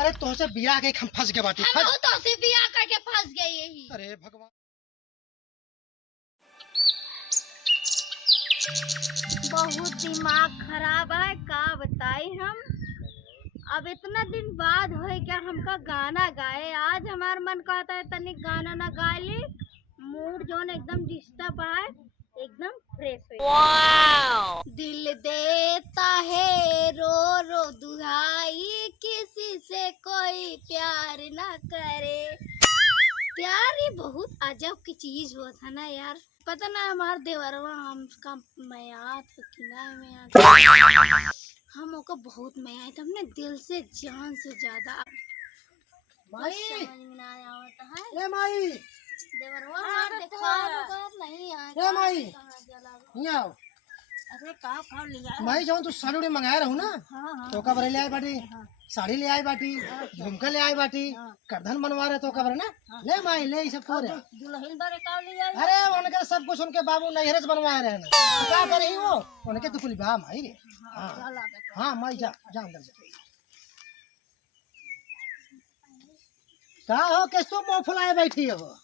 अरे तुमसे बियाह के हम फंस गए बाटी हम तो से बियाह करके फंस गए यही। अरे भगवान, बहुत दिमाग खराब है, का बताई हम। अब इतना दिन बाद हो क्या हमका गाना गाए। आज हमारा मन कहता है तनिक गाना ना गा ली, मूड जोन एकदम डिस्टर्ब है, एकदम फ्रेश हो। दिल देता है रो रो दुहाई, किसी से कोई प्यार ना करे। प्यार ही बहुत अजब की चीज होता है ना यार। पता ना हमार देवरवा हमका मयात हो कि ना मयात, हम ओको बहुत मयात, हमने दिल से जान से ज्यादा। माई समझ में ना आवता है। ए माई, देवरवा हमार देखा नहीं आ ए माई कहां जला। नहीं आओ। अरे का लिया माई जो तू साड़ी उड़ी मंगाया रहू ना, तो कबर ले आए बाटी, साड़ी ले आए बाटी, झुमका ले आए बाटी, करधन बनवा रहे तो कबर ना। ले माई ले सब तो रे। दुल्हन बारे का लिया। अरे उनके सब कुछ उनके बाबू नैहरे से बनवाए रहे ना, तो क्या करे वो उनके तो कुल बा माई रे। हाँ माई जा जा अंदर जा। का हो कैसो मुंह फुलाए बैठी हो?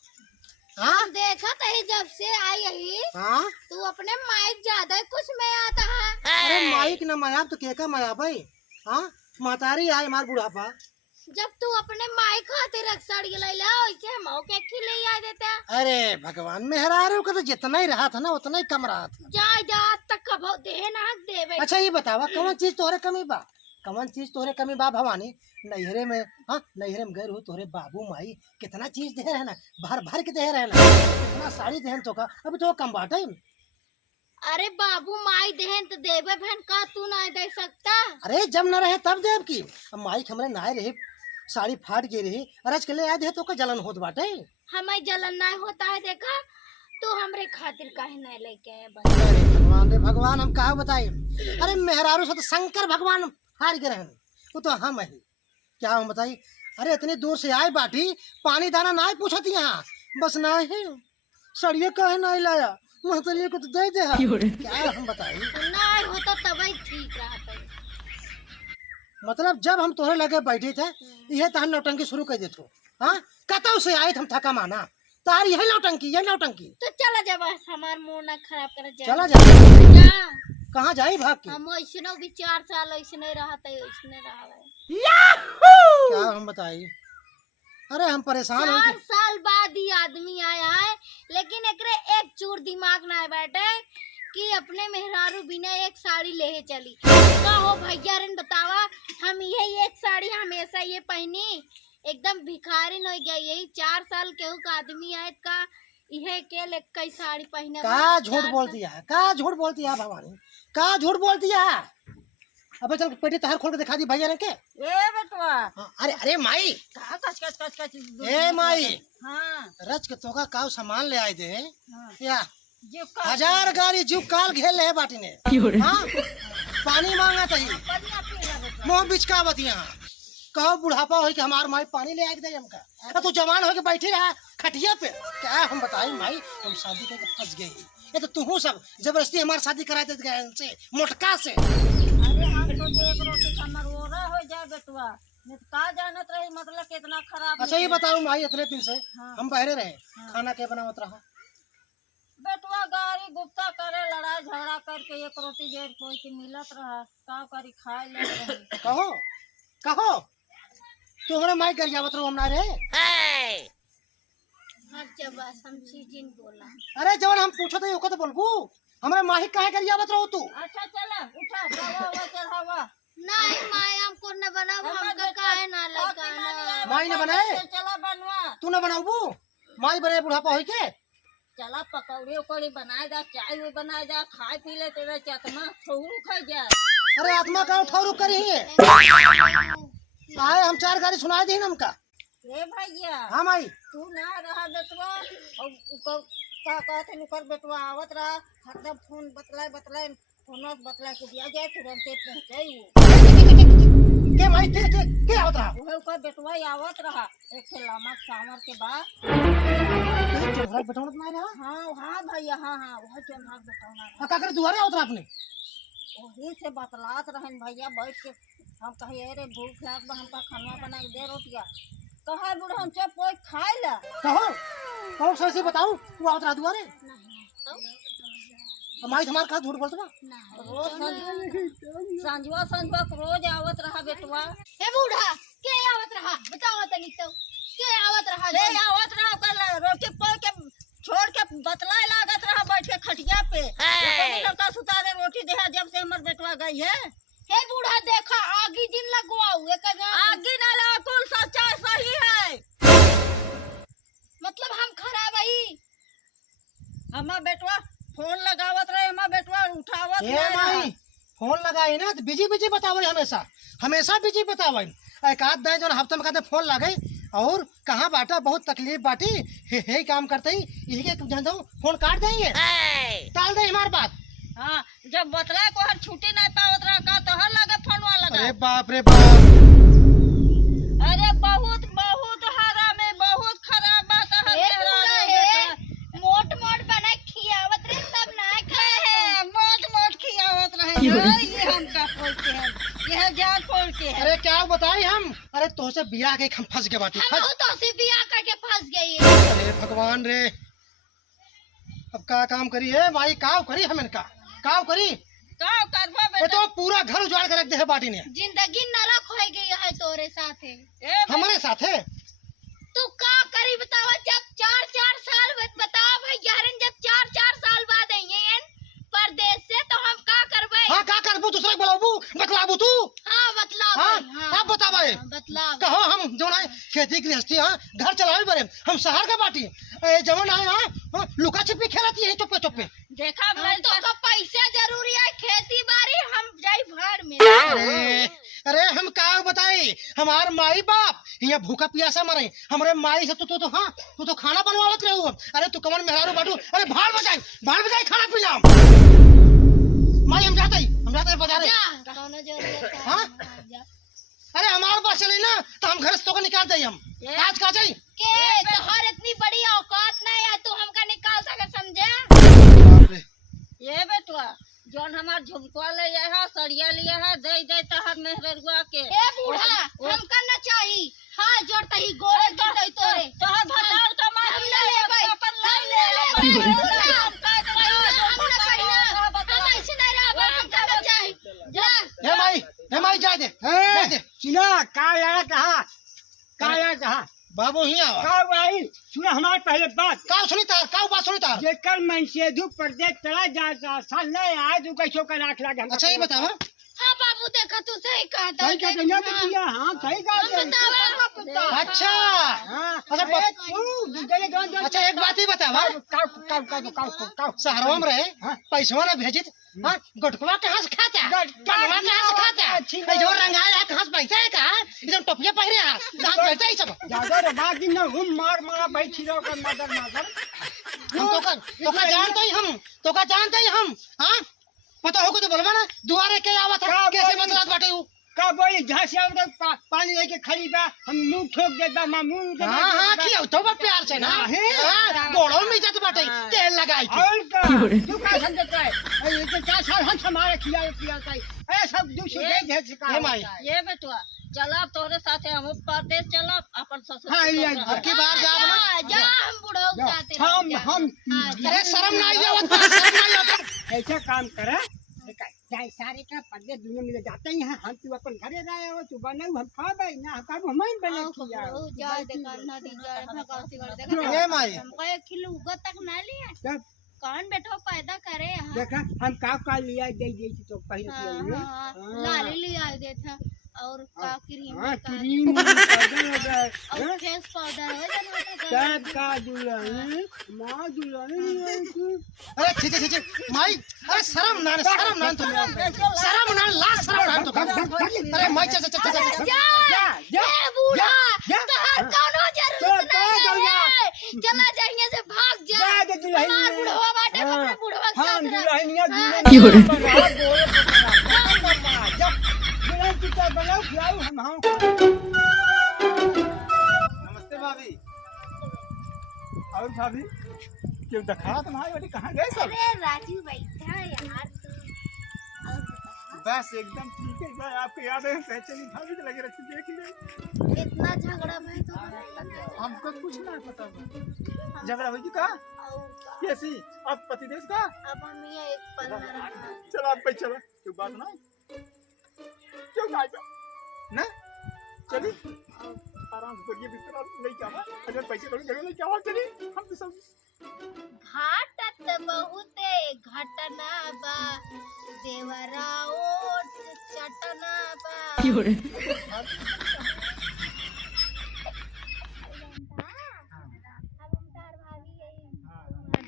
हाँ देखा ही जब से आई यही। हाँ तू अपने माइक ज्यादा कुछ में आता है। अरे माइक न मायाब तो केका माया भाई। हाँ महतारी आए मार बुढ़ापा। जब तू अपने माइक खातिर साड़ी लैला वैसे हम के खिले आ देता। अरे भगवान मेहरारू का तो जितना ही रहा था ना उतना ही कम रहा था। जा तक कब दे ना देवे। अच्छा ये बतावा कौन चीज तोहरे कमी बा? कौन चीज तोहरे कमी बा भवानी? नैहरे में, हाँ नैहरे में गए रहो तोहरे बाबू माई कितना चीज दे रहे ना, भर भर के दे रहे ना, कितना साड़ी दे तो का अभी तो कम बाटे। अरे बाबू माई देहन तो देवे बहन का तू ना दे सकता। अरे जब न रहे तब देव की। अब माई हमरे नहाए रही, साड़ी फाट गई रही, अरज के ले आए दे तो का जलन होत बाटे। हमें जलन नहीं होता है देखा, तू हमरे खातिर काहे नहीं लेके आए। अरे भगवान रे भगवान, हम कहा बताए। अरे मेहरारू से तो शंकर भगवान हार गए रहन, वो तो हम है क्या हम बताई। अरे इतनी दूर से आए बाटी, पानी दाना ना पूछती यहाँ, बस ना ही सड़िए कहे नहीं लाया, महतरिये को तो दे दे क्या हम बताई। नहीं होता तभी ठीक रहता। मतलब जब हम तोहरे लगे बैठे थे ये तहन नौटंकी शुरू कर देते। हाँ कतौ से आए हम थका माना तार यही नौटंकी। तो चला जा बस, हमार मुंह ना खराब कर जा। चला जा कहाँ जाई भाग के? हम ऐसनो भी 4 साल ऐसने रहते ऐसने रहवे। क्या हम बताई। अरे हम परेशान हो 4 साल बाद ही आदमी आया है, लेकिन एकरे एक चूर दिमाग ना बैठे कि अपने मेहरारू बिना एक साड़ी ले चली। का हो भैया रन बतावा, हम यही एक साड़ी हमेशा ये पहनी, एकदम भिखारी न हो गया। यही 4 साल के आदमी आए का यह के ले कई साड़ी पहने। का झूठ बोलती है, का झूठ बोलती है भवानी, का झूठ बोलती है। अबे चल पेटी तहर खोल के दिखा दी भैया ने के। ए बेटवा अरे अरे माई का कच ए माई, हां रच के तोका का सामान ले आए दे। या जो 1000 गाड़ी जो काल घेल ले बाटी ने। हां पानी मांगा तही मोह बिचका बतिया कहो बुढ़ापा हो कि हमार माई पानी ले आके दे हमका। तू जवान हो के बैठी रहा खटिया पे, क्या हम बताई माई। हम शादी करके फंस गई, ये तो तू सब जबरदस्ती हमारी शादी कराए थे से मोटका से। अरे हम तो एक रोटी कमर ओरा हो जाए बेटवा, नहीं का जानत रही मतलब कितना खराब। अच्छा ये बताओ माई, इतने दिन से हम बहरे रहे, खाना क्या बनावत रहा? बेटवा गाड़ी गुप्ता करे लड़ाई झगड़ा करके एक रोटी जेर कोई की मिलत रहा, का करी खाए ले रही। कहो कहो तुम्हारे माई कर जावत रहो हम ना रे। अच्छा बस हम चीजिन बोला। अरे जवन हम पूछो तो ओको तो बोलबू, हमरे माही काहे कर जावत रहो तू? अच्छा चला उठा दवा चढ़ावा। नहीं माई हमको न बनाओ, हमका काहे ना लगा। माई ने बनाए? चला बनवा। तू न बनाऊ? माई बने बुढ़ापा होई के? चला पकौड़ी उकौड़ी बनाए जा, चाय भी बनाए जा, खाए पी ले तेरे चतमा ठोरू खाई जा। अरे आत्मा का ठौरू करी है आए हम 4 गाड़ी सुनाए दी हमका। ए भैया हाँ माई तू ना रहा बेटवा और का कहते नुकर बेटवा आवत रहा, हरदम फोन बतलाए फोन बतलाए के दिया जाए तुरंते पहुंचाई। के माई के आवत रहा? ओहे का बेटवा आवत रहा एक के लामा सामर के बाद। चोहरा बटौन ना रहा? हां भैया हां वह चंद्रा बेटवा का करे दुआरे आवत रहा अपने? वही से बतलात रहन भैया बैठ के। हम कहे अरे भूख लाग बा हमका खाना बना के दे रोटिया। कहे बुढ़न चुप कोई खाए ला। कहो कहो सही से बताओ तू आवत रहा दुआरे हमारी हमार का झूठ बोलत बा रोज संजवा रोज आवत रहा बेटवा। ए बूढ़ा के आवत रहा बताओ तनी तो के आवत रहा ले आवत रहा कल रोटी पोय के छोड़ के बतलाए लागत रहा बैठ के खटिया पे। लड़का सुता दे रोटी देहा जब से हमर बेटवा गई है। हे बूढ़ा देखा आगी जिन लगवाऊ एक आगे ना लगा कुल सच्चा सही है। मतलब हम खराब आई हमार बेटवा फोन लगावत रहे हमार बेटवा उठावत ए माई फोन लगाई ना तो बिजी बिजी बतावे हमेशा हमेशा बिजी बतावे। एक आध दे जो हफ्ते में कहते फोन लगे और कहाँ बाटा बहुत तकलीफ बाटी हे काम करते ही यही के जान फोन काट देंगे टाल दे हमारी बात। हाँ जब बतला को हर छुट्टी नहीं पावत रहा का तो हर लगे फोनवा लगा। अरे बाप रे बाप अरे बहुत बहुत हरा में बहुत खराब बात है। मोट मोट बना खियावत रहे तब ना खाए मोट खियावत रहे ये हम का बोलते हैं यह जान खोल के है। अरे क्या बताई हम अरे तो से बिया के हम फंस के बाटी हम तो से बिया करके फंस गई। अरे भगवान रे अब का काम करी है माई काव करी हम इनका काव करी का करबा ये बेटा तो पूरा घर उजाड़ कर रख दे है बाटी ने। जिंदगी नरक हो गई है तोरे साथे हमारे साथ है तू का करी बतावा जब 4-4 साल बतावा भाई यारन जब 4-4 साल बाद आइए परदेश से तो हम का करबे। हाँ का करबू दूसरे बोलाबू बतलाबू तू हाँ बतलाओ हाँ आप बतावे बतलाओ कहो हम जो ना खेती गृहस्थी हाँ घर चलावे बरे हम शहर का बाटी जवन आए हाँ लुका छिपी खेलती है चुप्पे चुप्पे। देखा भाई तो का पैसा जरूरी है खेती बाड़ी हम जाई भर में। अरे हम का बताई हमार माई बाप यहाँ भूखा प्यासा मरे हमारे माई से तो हाँ तू तो खाना बनवावत रहो। अरे तू कमर मेहरारू बाटू अरे भाड़ बजाई खाना पीना माई हम जाते बाजारे हाँ अरे हमारे पास चले ना तो हम घर से तो निकाल दे हम आज का जाई के तोहर इतनी बड़ी औकात नहीं है तू हमका निकाल सके समझे। ये बेटवा जोन हमार झुमका ले है सड़िया लिए है दे दे तहर मेहररुआ के। ए बूढ़ा हमका न चाहिए हां जोड़ता ही गोरे जोड़ता तोरे तोहर भतार तो मार हम ले लेबै हम ले लेबै हम ऐसे नहीं रहबा हमका न चाहिए जा हे माई जा दे चिना का यार कहा बाबू ही आवा का भाई सुना हमारे पहले बात का सुनी तार जेकर मनसे दु प्रदेश चला जा साल नहीं आए तू कैसो का लाख लाख हम। अच्छा ये बतावा हां बाबू देखा तू सही कहता सही कहते ना बिटिया हां सही बतावा अच्छा हां अच्छा तू चले दोन अच्छा एक बात ही बतावा का शहरों में रहे पैसवा ना भेजित हाँ गुटकवा कहाँ से खाता पनवा कहाँ से खाता जो रंगाया कहाँ से पैसा है कहाँ इधर टोपिया पहने कहाँ पैसा ही सब ज्यादा रबाद दिन हम मार बैठी रहो कर मदर हम तो का जानते ही हम हाँ पता होगा तो बोलवा ना दुआरे के आवा था कैसे बदलात बाटे हूँ का बोली जहाँ से पानी लेके खड़ी बा हम मुंह ठोक देता मुंह हाँ किया तो प्यार से ना गोड़ों में इज्जत बाटे तेल लगाई और का तू का समझता है ये तो 4 साल हम हमारे खिया ऐ सब दूसरे दे सिखा ये बेटवा चला तोरे साथे हम परदेश चला अपन ससुर। हाँ ये अब की बार जा हम बुढ़ऊ जाते हम अरे शर्म नहीं आवत ऐसा काम करे जाए सारे का पर्दे दुनिया में जाते ही हैं हम तू अपन घरे रहे हो तू बनाऊ हम खाबे ना खाबो हम ही बने किया जा देखा ना दी जा भगाओ सिगड़ देखा ये माई हमको एक किलो उगा तक ना लिया तब कौन बैठो पैदा करे यहाँ देखा हम का लिया दे तो पहले लाली लिया देता और का क्रीम हां का क्रीम पाउडर और फेस पाउडर हो जाता सब का दुल्हन मां दुल्हन अरे छी माई अरे शर्म ना तो शर्म ना लाज शर्म ना तो अरे माई जा बूढ़ा तोहर कोनो जरूरत नहीं चला जाइए से भाग जा जा दुल्हन हमार बुढ़वा बाटे अपने बुढ़वा के हां साथ दुल्हनिया बनाओ खिलाओ हम नमस्ते भाभी। और भाभी क्यों दिखा तुम्हारी बेटी कहाँ गए सब? अरे राजू बैठा यार और बता बस एकदम ठीक है भाई, आपको याद है पहचानी भाभी के लगे रखी देख ले। इतना झगड़ा भाई तो लगे हमको कुछ ना पता झगड़ा होगी का और का। कैसी आप पतिदेव का अब हम ये एक पल में रहना। चलो आप पे चलो क्यों बात ना क्यों गाय ना चली आराम से ये बिस्तर लेके आवा अगर पैसे थोड़ी जगह लेके आवा चली हम तो सब घाटत बहुते घटना बा देवरा ओट चटना बा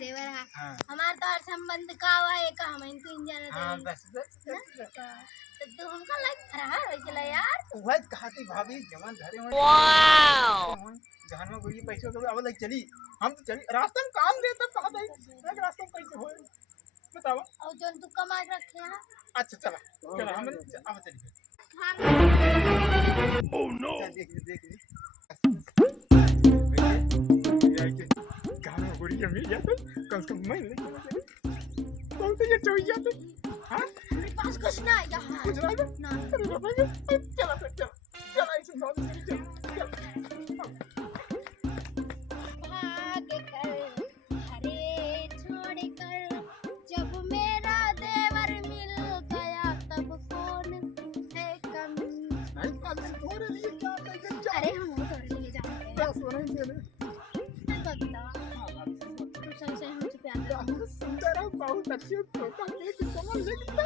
देवरा हमार तो हर संबंध का हुआ है का हम इनको इंजन हां बस तो तू हमका लाइक फरार हो चला यार वह कहती भाभी जवान धरे हो वाओ जहां में गोली पैसे तो अब लाइक चली हम तो चली रास्ते में काम दे तब कहा था रास्ते में कैसे होए बताओ और जो तू कमा के रखे है अच्छा चला हम अब चली ओह नो देख गाना गोली के मिल जाते कम से कम मैं लेके बहुत ये चोई जाते हां मेरे पास कुछ ना है यहाँ कुछ ना ना अरे बाबा चला ऐसे बहुत चल भाग कर हरे छोड़ कर जब मेरा देवर मिल गया तब कौन है कमी आई बात हो रही है क्या लेके अरे हम थोड़ी ले जाएंगे बस होना ही चाहिए बता तू सही से हमसे प्यार कर सुंदर है बहुत अच्छी फोटो एक कमल लिखता